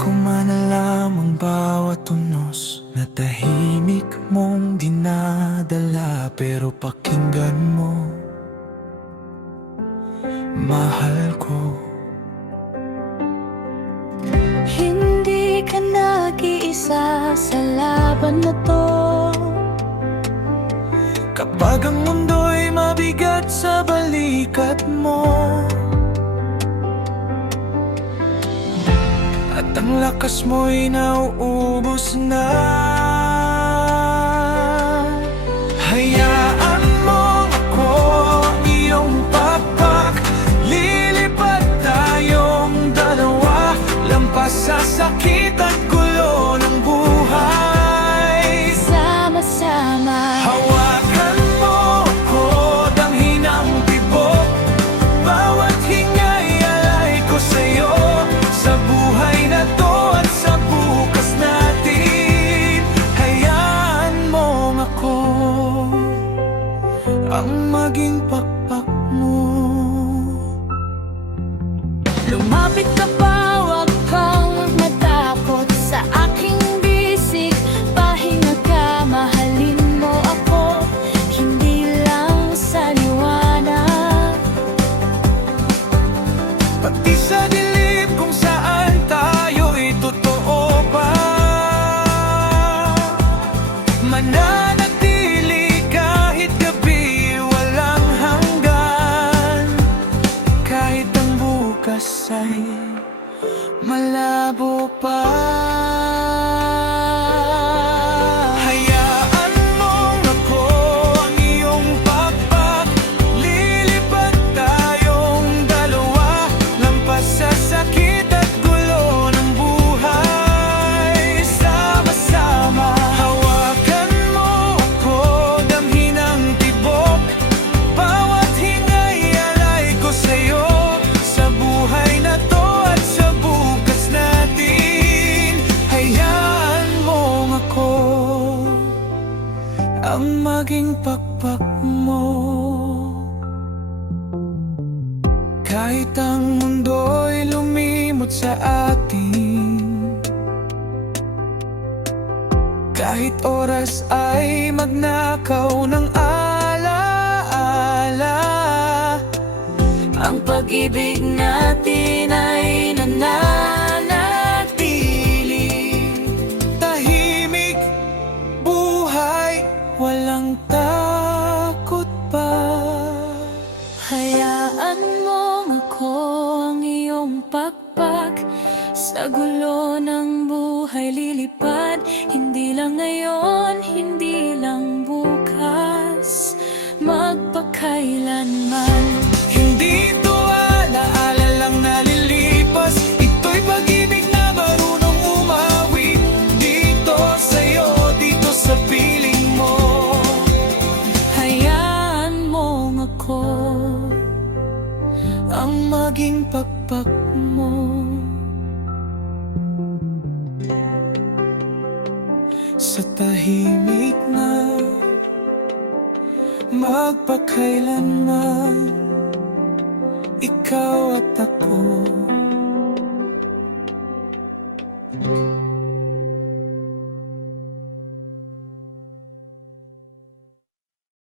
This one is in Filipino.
ko man alam ang bawat tunos na tahimik mong dinadala, pero pakinggan mo, mahal ko. Hindi ka nag-iisa sa laban na to. Kapag ang mundo'y mabigat sa balikat mo, at ang lakas mo'y nauubos na, hayaan mo ako, iyong papak. Lilipad tayong dalawa, lampas sa sakit at gulo ng buhay. Sama-sama, Hawakan mo ako, damhin ang tibok. Bawat hinga'y alay ko sa'yo, sa buhay na to at sa bukas natin. Hayaan mo ako ang maging pakpak mo. lumapit ka pa, huwag kang matakot sa aking bisig. Pahinga ka, mahalin mo ako, hindi lang sa liwanag. Pati sa dilim kung saan tayo'y totoo pa, mananatili kahit gabi walang hanggan. Kahit ang bukas ay malabo pa, hayaan mong ako ang iyong pakpak. Lilipad tayong dalawa, lampas sa sakit at gulo ng buhay. Sama-sama, hawakan mo ako, damhin ang tibok. Bawat hinga'y alay ko sa'yo, sa buhay na to at sa bukas natin. Hayaan mong ako ang maging pakpak mo. Kahit ang mundo'y lumimot sa atin, kahit oras ay magnakaw ng alaala, Ang pag-ibig natin ay nananatili. tahimik, buhay, walang takot pa. Hayaan mong ako ang iyong pakpak. Sa gulo ng buhay lilipad, hindi lang ngayon, hindi lang bukas, magpakailanman. Hindi ito alaala lang nalilipas, ito'y pag-ibig na marunong umawi. Dito sa'yo, dito sa piling mo. Hayaan mong ako Ang maging pakpak mo, sa tahimik na magpakailanman, ikaw at ako.